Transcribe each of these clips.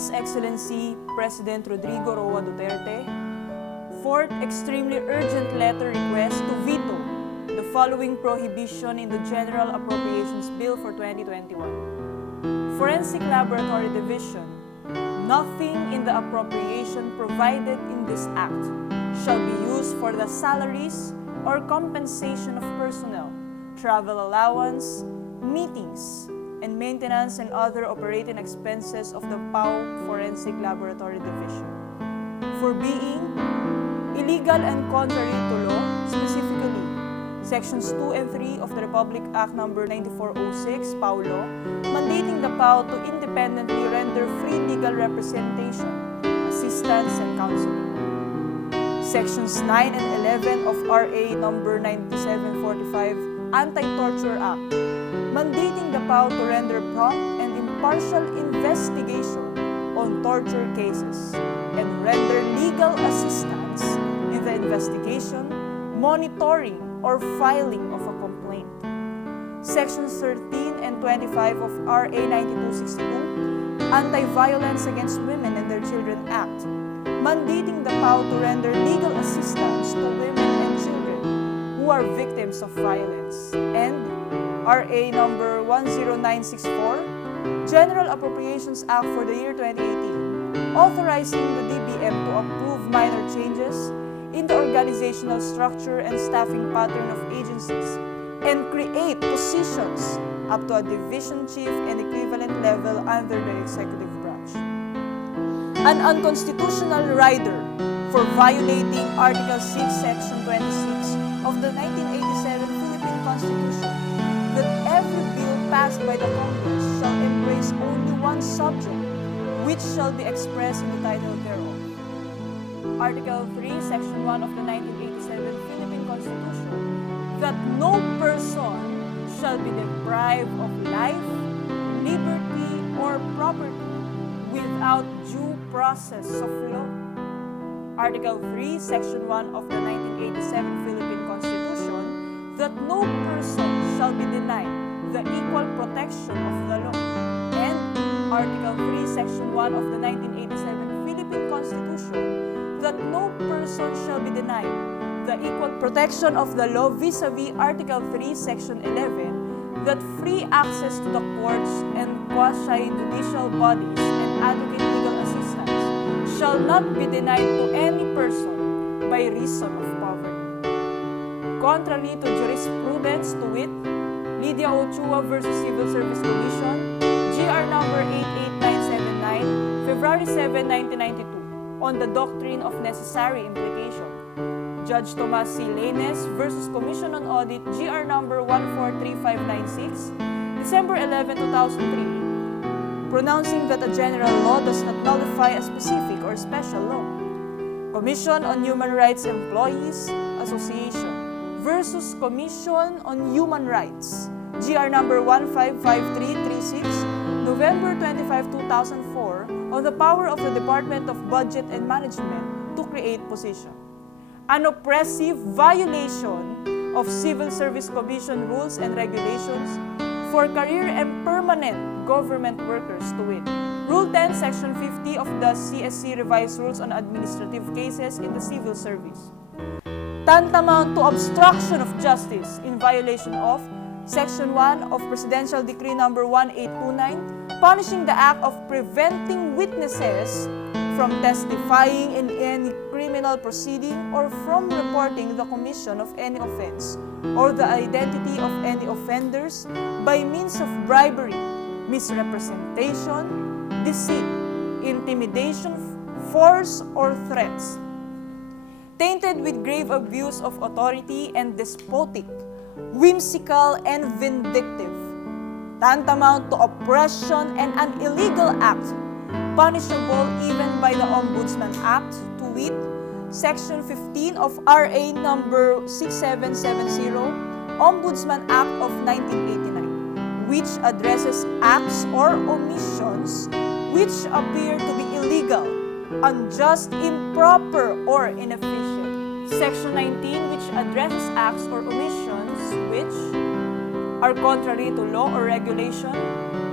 His Excellency President Rodrigo Roa Duterte. Fourth, extremely urgent letter request to veto the following prohibition in the General Appropriations Bill for 2021. Forensic Laboratory Division. Nothing in the appropriation provided in this act shall be used for the salaries or compensation of personnel, travel allowance, meetings, and maintenance and other operating expenses of the PAO Forensic Laboratory Division. For being illegal and contrary to law, specifically Sections 2 and 3 of the Republic Act No. 9406, PAO Law, mandating the PAO to independently render free legal representation, assistance, and counseling. Sections 9 and 11 of RA No. 9745, Anti-Torture Act, mandating the PAO to render prompt and impartial investigation on torture cases and render legal assistance in the investigation, monitoring, or filing of a complaint. Sections 13 and 25 of RA 9262, Anti-Violence Against Women and Their Children Act, mandating the PAO to render legal assistance to women and children who are victims of violence. And RA number 10964, General Appropriations Act for the year 2018, authorizing the DBM to approve minor changes in the organizational structure and staffing pattern of agencies and create positions up to a division chief and equivalent level under the executive branch. An unconstitutional rider for violating Article 6, Section 26 of the 1987 Philippine Constitution that every bill passed by the Congress shall embrace only one subject, which shall be expressed in the title thereof. Article 3, Section 1 of the 1987 Philippine Constitution, that no person shall be deprived of life, liberty, or property without due process of law. Article 3, Section 1 of the 1987 Philippine Constitution, that no person shall be denied the equal protection of the law. And Article 3, Section 1 of the 1987 Philippine Constitution, that no person shall be denied the equal protection of the law vis-a-vis Article 3, Section 11, that free access to the courts and quasi-judicial bodies and adequate legal assistance shall not be denied to any person by reason of poverty. Contrary to jurisprudence, to wit, Lydia Ochoa versus Civil Service Commission, GR number 88979, February 7, 1992, on the doctrine of necessary implication. Judge Tomas C. Lanes versus Commission on Audit, GR number 143596, December 11, 2003, pronouncing that a general law does not nullify a specific or special law. Commission on Human Rights Employees Association versus Commission on Human Rights, GR number 155336, November 25, 2004, on the power of the Department of Budget and Management to create position. An oppressive violation of Civil Service Commission rules and regulations for career and permanent government workers, to wit, Rule 10, Section 50 of the CSC Revised Rules on Administrative Cases in the Civil Service. Tantamount to obstruction of justice in violation of Section 1 of Presidential Decree No. 1829, punishing the act of preventing witnesses from testifying in any criminal proceeding or from reporting the commission of any offense or the identity of any offenders by means of bribery, misrepresentation, deceit, intimidation, force, or threats, tainted with grave abuse of authority and despotic, whimsical, and vindictive, tantamount to oppression and an illegal act, punishable even by the Ombudsman Act, to wit, Section 15 of RA number 6770, Ombudsman Act of 1989, which addresses acts or omissions which appear to be illegal, unjust, improper, or inefficient. Section 19, which addresses acts or omissions which are contrary to law or regulation,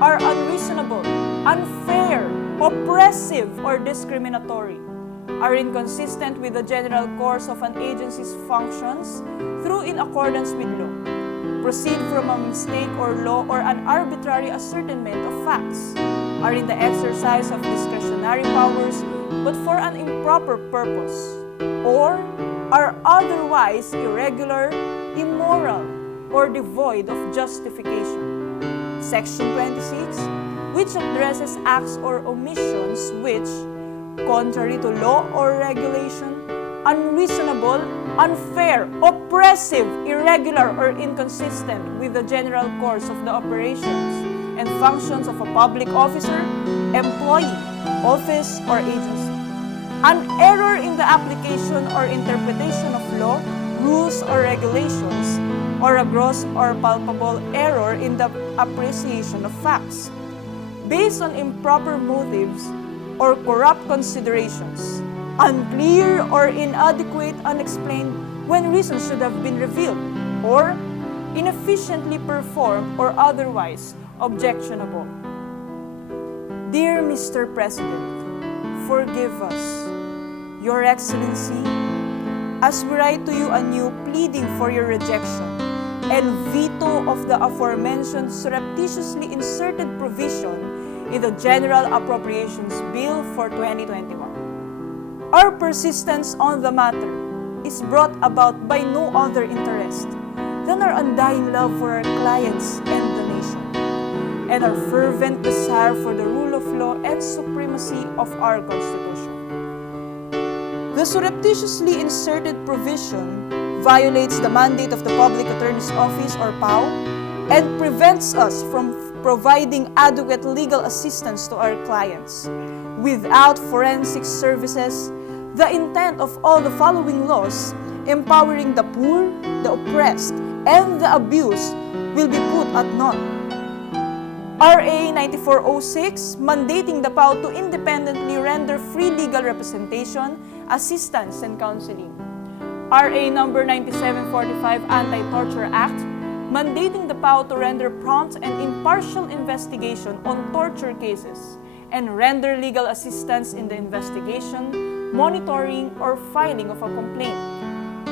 are unreasonable, unfair, oppressive, or discriminatory, are inconsistent with the general course of an agency's functions through in accordance with law, proceed from a mistake or law or an arbitrary ascertainment of facts, are in the exercise of discretionary powers but for an improper purpose, or are otherwise irregular, immoral, or devoid of justification. Section 26, which addresses acts or omissions which, contrary to law or regulation, unreasonable, unfair, oppressive, irregular, or inconsistent with the general course of the operations and functions of a public officer, employee, office, or agency. An error in the application or interpretation of law, rules, or regulations, or a gross or palpable error in the appreciation of facts, based on improper motives or corrupt considerations, unclear or inadequate, unexplained when reasons should have been revealed, or inefficiently performed or otherwise objectionable. Dear Mr. President, forgive us, Your Excellency, as we write to you anew pleading for your rejection and veto of the aforementioned surreptitiously inserted provision in the General Appropriations Bill for 2021. Our persistence on the matter is brought about by no other interest than our undying love for our clients and the nation, and our fervent desire for the rule of law and supremacy of our Constitution. The surreptitiously inserted provision violates the mandate of the Public Attorney's Office, or PAO, and prevents us from providing adequate legal assistance to our clients. Without forensic services, the intent of all the following laws, empowering the poor, the oppressed, and the abused, will be put at naught. RA 9406, mandating the PAO to independently render free legal representation, assistance, and counseling. RA number 9745, Anti-Torture Act, mandating the PAO to render prompt and impartial investigation on torture cases and render legal assistance in the investigation, monitoring, or filing of a complaint.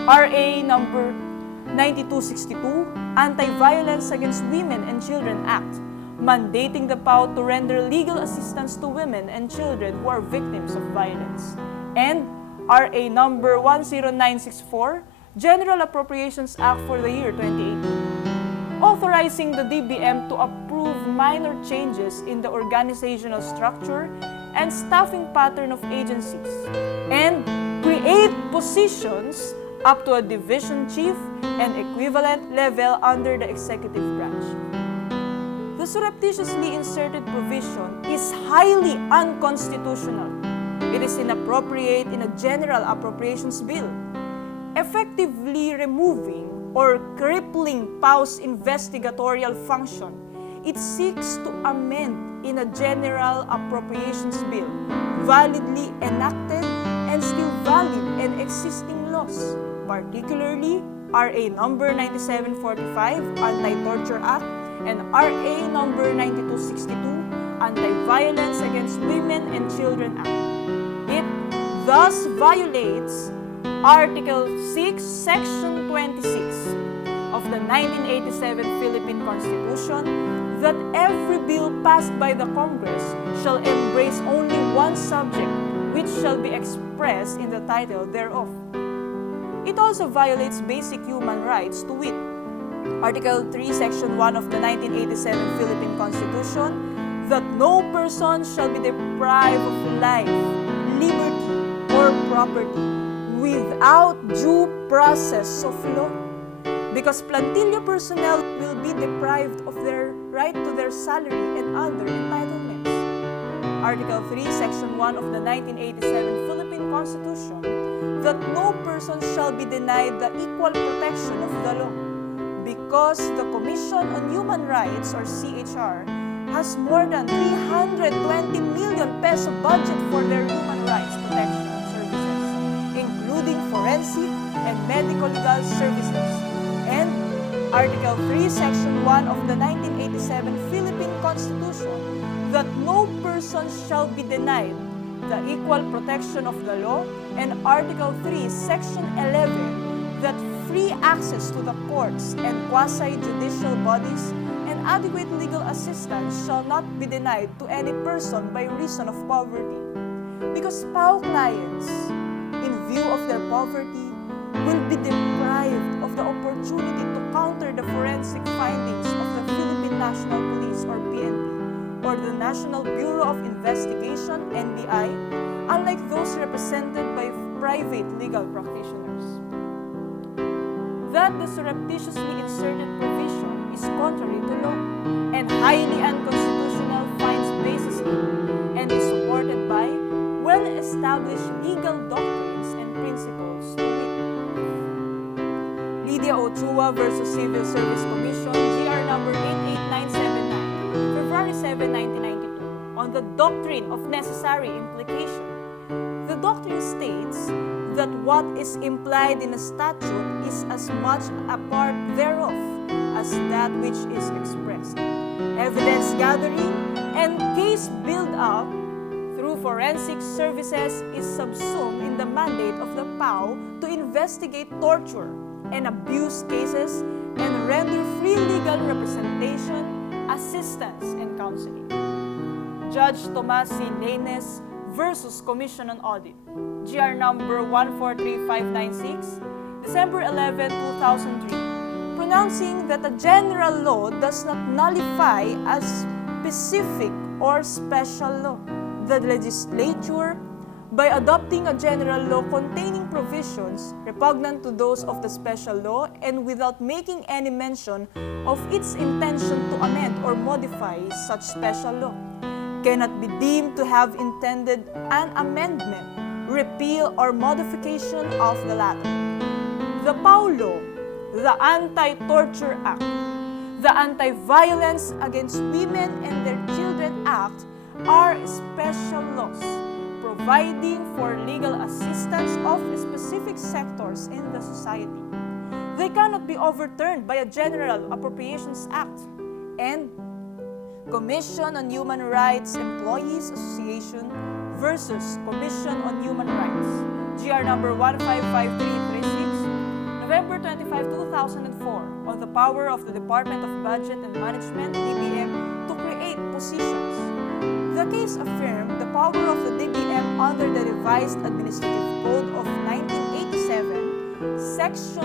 RA number 9262, Anti-Violence Against Women and Children Act, mandating the PAO to render legal assistance to women and children who are victims of violence. And RA number 10964, General Appropriations Act for the year 2018, authorizing the DBM to approve minor changes in the organizational structure and staffing pattern of agencies, and create positions up to a division chief and equivalent level under the executive branch. The surreptitiously inserted provision is highly unconstitutional. It is inappropriate in a General Appropriations Bill, effectively removing or crippling PAO's investigatorial function. It seeks to amend in a General Appropriations Bill validly enacted and still valid and existing laws, particularly RA number 9745, Anti-Torture Act, and RA number 9262, Anti-Violence Against Women and Children Act. It thus violates Article 6, Section 26 of the 1987 Philippine Constitution that every bill passed by the Congress shall embrace only one subject, which shall be expressed in the title thereof. It also violates basic human rights, to wit, Article 3, Section 1 of the 1987 Philippine Constitution, that no person shall be deprived of life, liberty, or property without due process of law, because plantilla personnel will be deprived of their right to their salary and other entitlements. Article 3, Section 1 of the 1987 Philippine Constitution, that no person shall be denied the equal protection of the law, because the Commission on Human Rights, or CHR, has more than 320 million peso budget for their human rights protection services, including forensic and medical legal services. And Article 3, Section 1 of the 1987 Philippine Constitution, that no person shall be denied the equal protection of the law, and Article 3, Section 11, that free access to the courts and quasi-judicial bodies and adequate legal assistance shall not be denied to any person by reason of poverty. Because PAO clients, in view of their poverty, will be deprived of the opportunity to counter the forensic findings of the Philippine National Police or PNP or the National Bureau of Investigation NBI, unlike those represented by private legal practitioners. That the surreptitiously inserted provision is contrary to law and highly unconstitutional finds basis in and is supported by well-established legal doctrines and principles to wit. Lydia Ochoa versus Civil Service Commission, GR number 88979, February 7, 1992, on the doctrine of necessary implication. The doctrine states that what is implied in a statute is as much a part thereof as that which is expressed. Evidence gathering and case build-up through forensic services is subsumed in the mandate of the PAO to investigate torture and abuse cases and render free legal representation, assistance, and counseling. Judge Tomas C. Lainez versus Commission on Audit, GR number 143596, December 11, 2003, pronouncing that a general law does not nullify a specific or special law. The legislature, by adopting a general law containing provisions repugnant to those of the special law and without making any mention of its intention to amend or modify such special law, cannot be deemed to have intended an amendment, repeal, or modification of the latter. The PAO law, the Anti-Torture Act, the Anti-Violence Against Women and Their Children Act are special laws providing for legal assistance of specific sectors in the society. They cannot be overturned by a General Appropriations Act, and Commission on Human Rights Employees Association versus Commission on Human Rights, GR number 155336, November 25, 2004, on the power of the Department of Budget and Management, DBM, to create positions. The case affirmed the power of the DBM under the revised Administrative Code of 1987, Section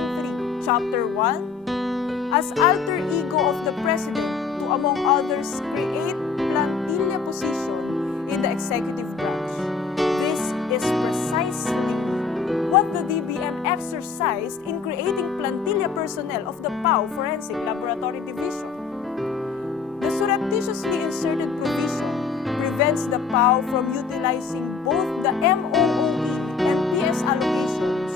3, Chapter 1, as alter ego of the President to, among others, create plantilla position in the executive branch. This is precisely what the DBM exercised in creating plantilla personnel of the PAO Forensic Laboratory Division. The surreptitiously inserted provision prevents the PAO from utilizing both the MOOE and PS allocations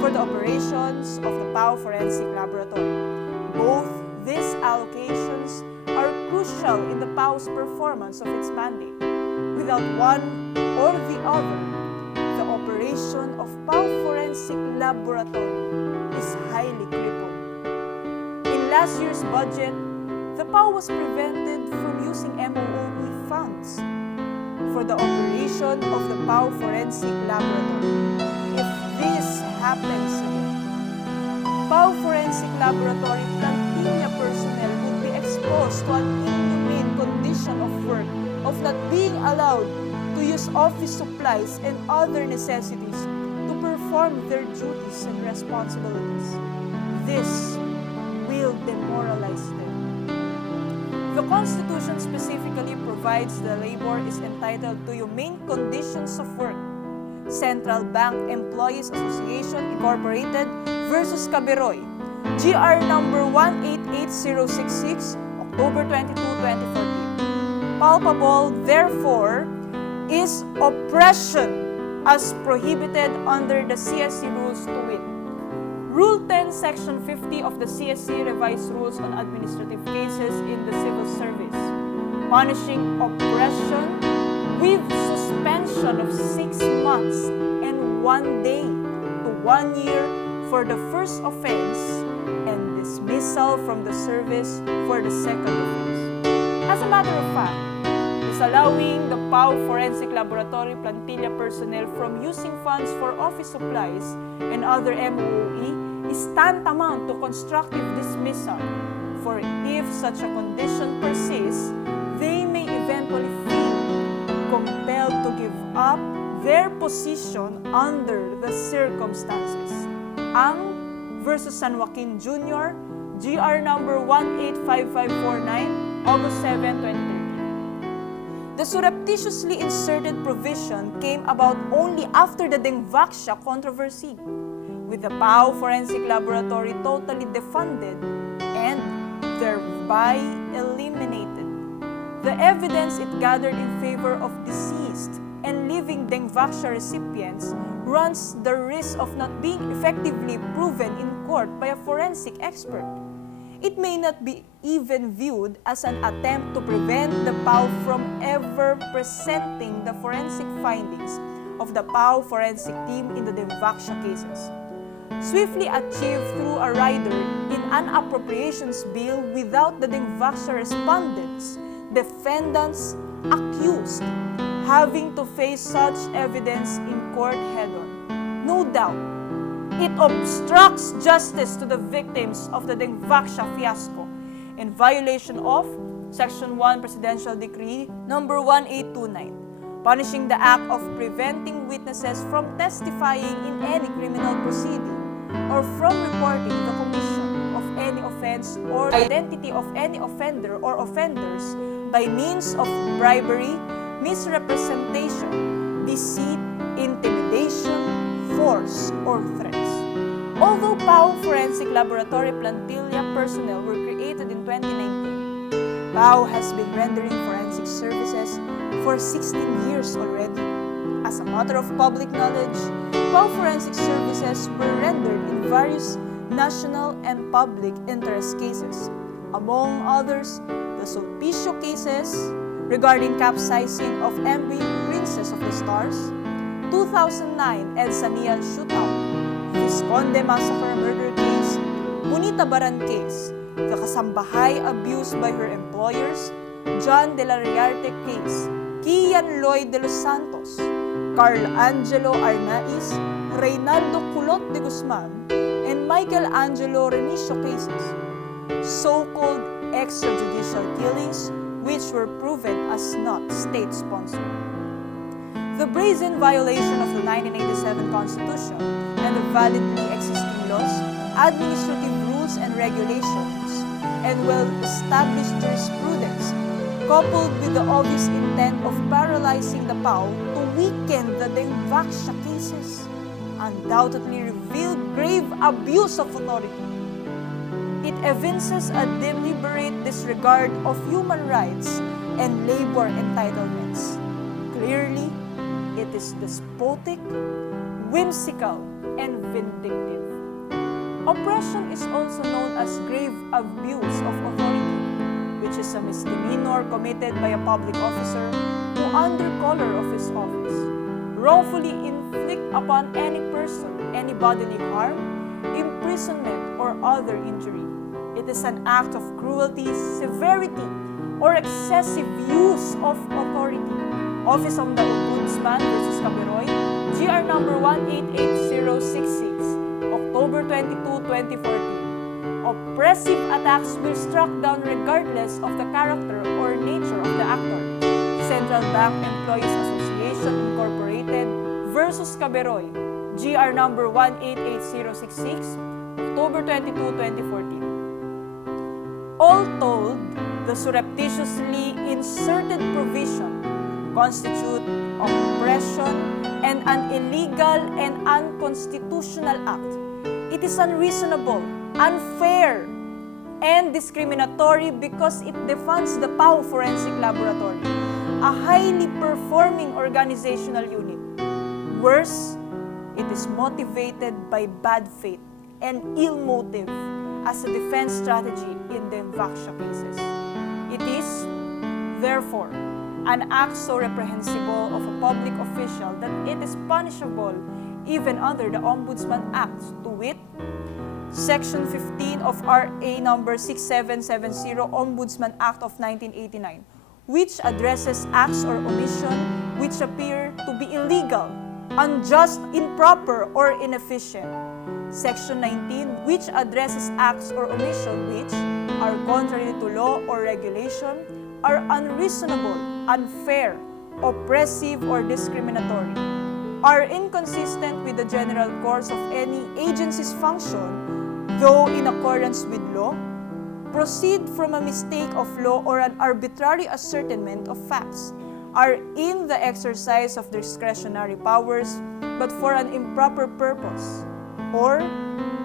for the operations of the PAO Forensic Laboratory. Both these allocations are crucial in the PAO's performance of its mandate. Without one or the other, the operation of PAO Forensic Laboratory is highly crippled. In last year's budget, the PAO was prevented from using MOOE funds for the operation of the PAO Forensic Laboratory. If this happens again, PAO Forensic Laboratory plantilla personnel would be exposed to an inhumane condition of work of not being allowed to use office supplies and other necessities to perform their duties and responsibilities. This will demoralize them. The Constitution specifically provides the labor is entitled to humane conditions of work. Central Bank Employees Association Incorporated versus Caberoy, GR number 188066, October 22, 2014. Palpable, therefore, is oppression as prohibited under the CSC rules to wit. Rule 10, Section 50 of the CSC Revised Rules on Administrative Cases in the Civil Service, punishing oppression with suspension of 6 months and 1 day to 1 year for the first offense and dismissal from the service for the second offense. As a matter of fact, the disallowing the PAO Forensic Laboratory Plantilla personnel from using funds for office supplies and other MOE is tantamount to constructive dismissal, for if such a condition persists, they may eventually feel compelled to give up their position under the circumstances. Ang versus San Joaquin Jr., GR number 185549, August 7, 2013. The surreptitiously inserted provision came about only after the Dengvaxia controversy, with the PAO Forensic Laboratory totally defunded and thereby eliminated. The evidence it gathered in favor of deceased and living Dengvaxia recipients runs the risk of not being effectively proven in court by a forensic expert. It may not be even viewed as an attempt to prevent the PAO from ever presenting the forensic findings of the PAO forensic team in the Dengvaxia cases, swiftly achieved through a rider in an appropriations bill without the Dengvaxia respondents, defendants, accused, having to face such evidence in court head-on. No doubt, it obstructs justice to the victims of the Dengvaxia fiasco in violation of Section 1 Presidential Decree number 1829, punishing the act of preventing witnesses from testifying in any criminal proceeding or from reporting the commission of any offense or identity of any offender or offenders by means of bribery, misrepresentation, deceit, intimidation, force, or threats. Although PAO Forensic Laboratory Plantilla personnel were created in 2019, PAO has been rendering forensic services for 16 years already. As a matter of public knowledge, PAO Forensic Services were rendered in various national and public interest cases, among others, the Sulpicio cases, regarding capsizing of MV Princess of the Stars, 2009 Edsaniel shootout, Visconde Massacre murder case, Bonita Baran case, the Kasambahay abuse by her employers, John de la Riarte case, Kian Lloyd de los Santos, Carl Angelo Arnaiz, Reynaldo Culot de Guzman, and Michael Angelo Renicio cases, so-called extrajudicial killings which were proven as not state-sponsored. The brazen violation of the 1987 Constitution and the validly existing laws, administrative rules and regulations, and well-established jurisprudence, coupled with the obvious intent of paralyzing the PAO to weaken the Dengvaxia cases, undoubtedly revealed grave abuse of authority. It evinces a deliberate disregard of human rights and labor entitlements. Clearly, it is despotic, whimsical, and vindictive. Oppression is also known as grave abuse of authority, which is a misdemeanor committed by a public officer who, under color of his office, wrongfully inflict upon any person any bodily harm, imprisonment, or other injury. It is an act of cruelty, severity, or excessive use of authority. Office of the Ombudsman versus Caberoy, GR number 188066, October 22, 2014. Oppressive attacks were struck down regardless of the character or nature of the actor. Central Bank Employees Association Incorporated versus Caberoy, GR number 188066, October 22, 2014. All told, the surreptitiously inserted provision constitute oppression and an illegal and unconstitutional act. It is unreasonable, unfair, and discriminatory because it defunds the PAO Forensic Laboratory, a highly performing organizational unit. Worse, it is motivated by bad faith and ill motive as a defense strategy in the Dengvaxia cases. It is, therefore, an act so reprehensible of a public official that it is punishable even under the Ombudsman Act, to wit, Section 15 of RA number 6770 Ombudsman Act of 1989, which addresses acts or omission which appear to be illegal, unjust, improper, or inefficient. Section 19, which addresses acts or omission which are contrary to law or regulation, are unreasonable, unfair, oppressive, or discriminatory, are inconsistent with the general course of any agency's function, though in accordance with law, proceed from a mistake of law or an arbitrary ascertainment of facts, are in the exercise of discretionary powers but for an improper purpose, or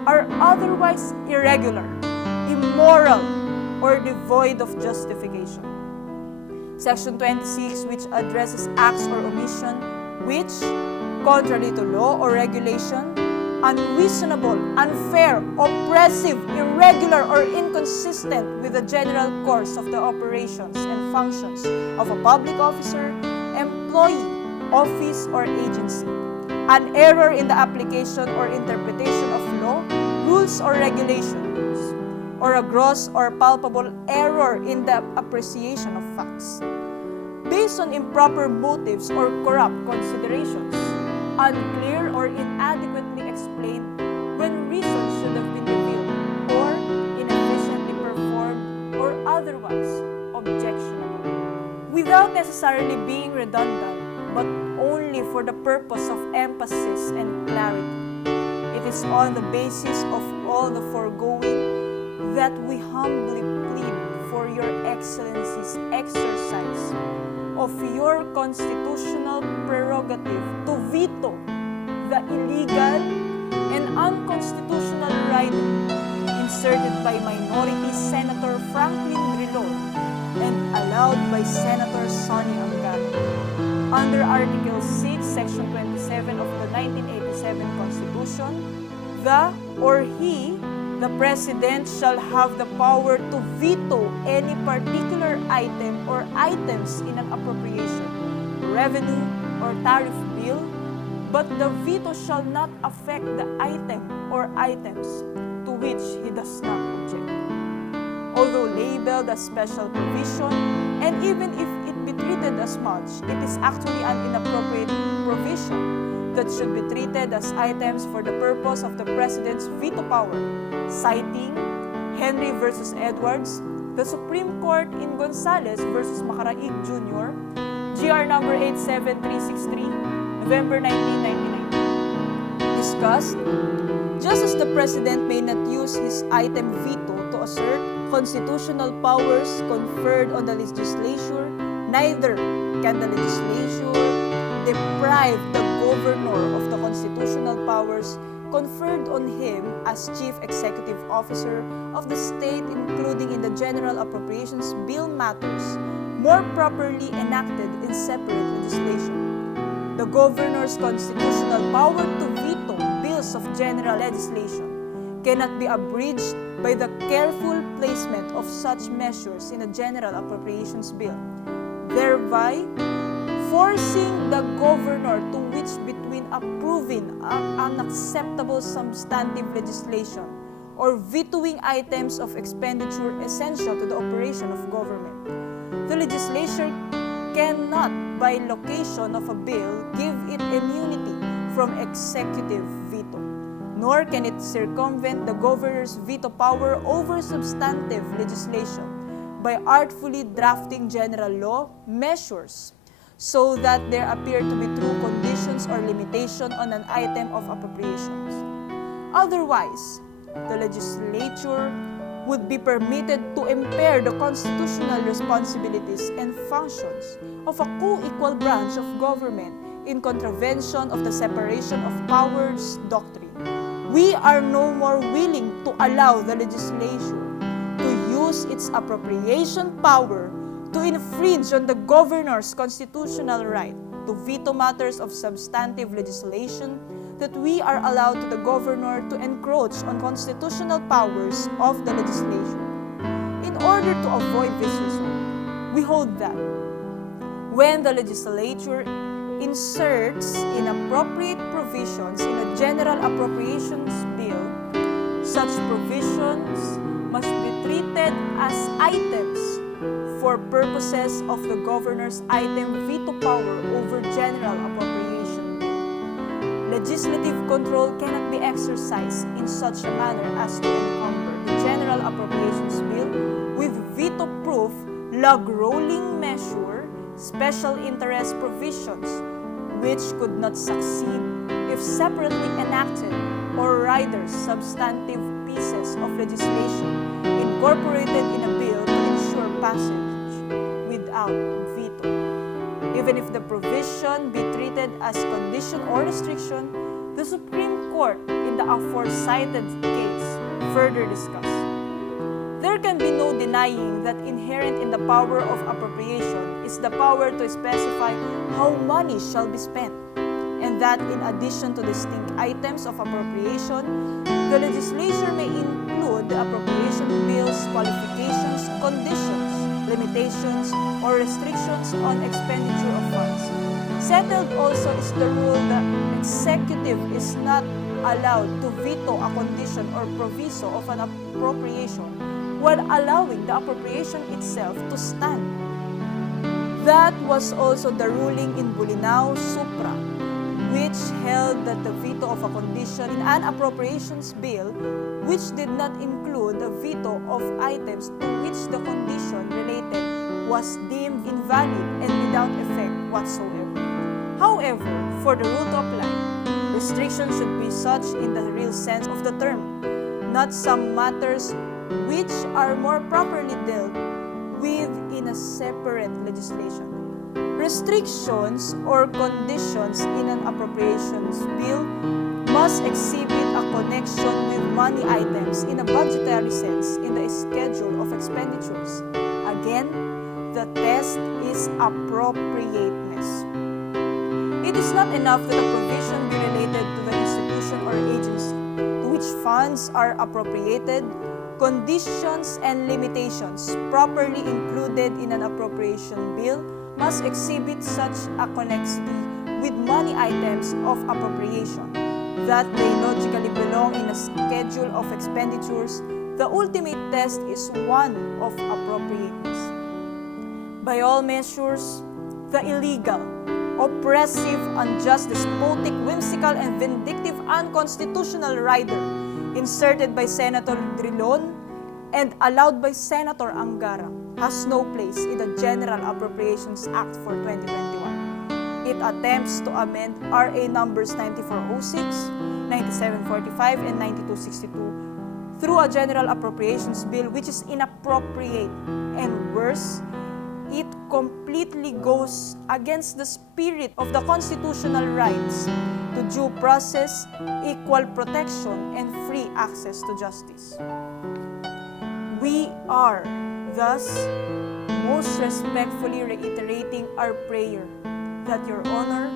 are otherwise irregular, immoral, or devoid of justification. Section 26, which addresses acts or omission which, contrary to law or regulation, unreasonable, unfair, oppressive, irregular, or inconsistent with the general course of the operations and functions of a public officer, employee, office, or agency. An error in the application or interpretation of law, rules, or regulations, or a gross or palpable error in the appreciation of facts, based on improper motives or corrupt considerations, unclear or inadequately explained when reasons should have been revealed, or inefficiently performed, or otherwise objectionable, without necessarily being redundant, but only for the purpose of emphasis and clarity. It is on the basis of all the foregoing that we humbly plead for your Excellency's exercise of your constitutional prerogative to veto the illegal and unconstitutional right inserted by Minority Senator Franklin Drilon and allowed by Senator Sonny Angara under Article 6, Section 27 of the 1987 Constitution. The President shall have the power to veto any particular item or items in an appropriation, revenue, or tariff bill, but the veto shall not affect the item or items to which he does not object. Although labeled as special provision, and even if it be treated as much, it is actually an inappropriate provision that should be treated as items for the purpose of the President's veto power, citing Henry v. Edwards, the Supreme Court in Gonzales v. Macaraig Jr., GR number 87363, November 1999. Discussed, just as the President may not use his item veto to assert constitutional powers conferred on the legislature, neither can the legislature deprive the governor of the constitutional powers conferred on him as Chief Executive Officer of the state, including in the General Appropriations Bill matters more properly enacted in separate legislation. The governor's constitutional power to veto bills of general legislation cannot be abridged by the careful placement of such measures in a General Appropriations Bill, thereby forcing the governor to which between approving unacceptable substantive legislation or vetoing items of expenditure essential to the operation of government. The legislature cannot, by location of a bill, give it immunity from executive veto, nor can it circumvent the governor's veto power over substantive legislation by artfully drafting general law measures so that there appear to be true conditions or limitation on an item of appropriations. Otherwise, the legislature would be permitted to impair the constitutional responsibilities and functions of a co-equal branch of government in contravention of the separation of powers doctrine. We are no more willing to allow the legislature to use its appropriation power to infringe on the governor's constitutional right to veto matters of substantive legislation, that we are allowed to the governor to encroach on constitutional powers of the legislature. In order to avoid this result, we hold that when the legislature inserts inappropriate provisions in a general appropriations bill, such provisions must be treated as items for purposes of the governor's item veto power over general appropriation bill. Legislative control cannot be exercised in such a manner as to encumber the general appropriations bill with veto-proof, log-rolling measure, special interest provisions, which could not succeed if separately enacted, or rather substantive pieces of legislation incorporated in a bill to ensure passage without veto. Even if the provision be treated as condition or restriction, the Supreme Court in the aforementioned case further discussed. There can be no denying that inherent in the power of appropriation is the power to specify how money shall be spent, and that in addition to distinct items of appropriation, the legislature may include the appropriation bill's qualifications, conditions, limitations, or restrictions on expenditure of funds. Settled also is the rule that executive is not allowed to veto a condition or proviso of an appropriation while allowing the appropriation itself to stand. That was also the ruling in Bulinao Supra, which held that the veto of a condition in an appropriations bill which did not include a veto of items to which the condition related was deemed invalid and without effect whatsoever. However, for the rule to apply, restrictions should be such in the real sense of the term, not some matters which are more properly dealt with in a separate legislation. Restrictions or conditions in an appropriations bill must exhibit a connection with money items in a budgetary sense in the schedule of expenditures. Again, the test is appropriateness. It is not enough that a provision be related to the institution or agency to which funds are appropriated. Conditions and limitations properly included in an appropriation bill must exhibit such a connexity with money items of appropriation that they logically belong in a schedule of expenditures. The ultimate test is one of appropriateness. By all measures, the illegal, oppressive, unjust, despotic, whimsical, and vindictive unconstitutional rider inserted by Senator Drilon and allowed by Senator Angara has no place in the General Appropriations Act for 2021. It attempts to amend RA numbers 9406, 9745, and 9262 through a General Appropriations Bill which is inappropriate, and worse, it completely goes against the spirit of the constitutional rights to due process, equal protection, and free access to justice. We are thus most respectfully reiterating our prayer that Your Honor,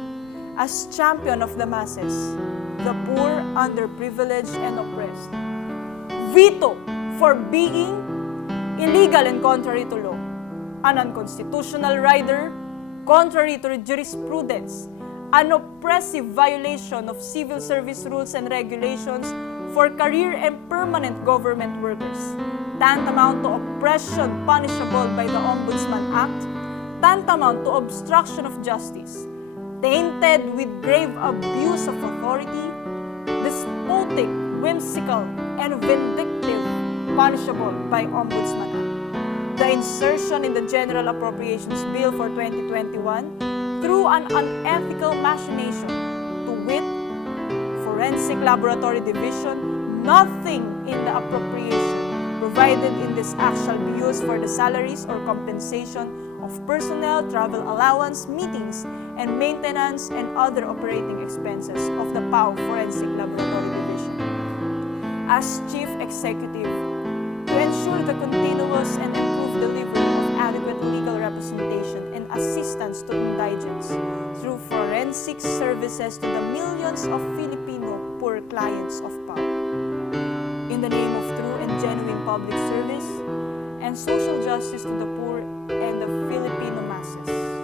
as champion of the masses, the poor, underprivileged, and oppressed, veto for being illegal and contrary to law, an unconstitutional rider, contrary to jurisprudence, an oppressive violation of civil service rules and regulations for career and permanent government workers, tantamount to oppression punishable by the Ombudsman Act, tantamount to obstruction of justice, tainted with grave abuse of authority, despotic, whimsical, and vindictive, punishable by Ombudsman Act. The insertion in the General Appropriations Bill for 2021 through an unethical machination, to wit, Forensic Laboratory Division, nothing in the appropriation provided in this act shall be used for the salaries or compensation of personnel, travel allowance, meetings, and maintenance and other operating expenses of the PAO Forensic Laboratory Division. As Chief Executive, to ensure the continuous and improved delivery of adequate legal representation and assistance to indigents through forensic services to the millions of Filipino poor clients of PAO. In the name of true and genuine public service and social justice to the poor and the Filipino masses.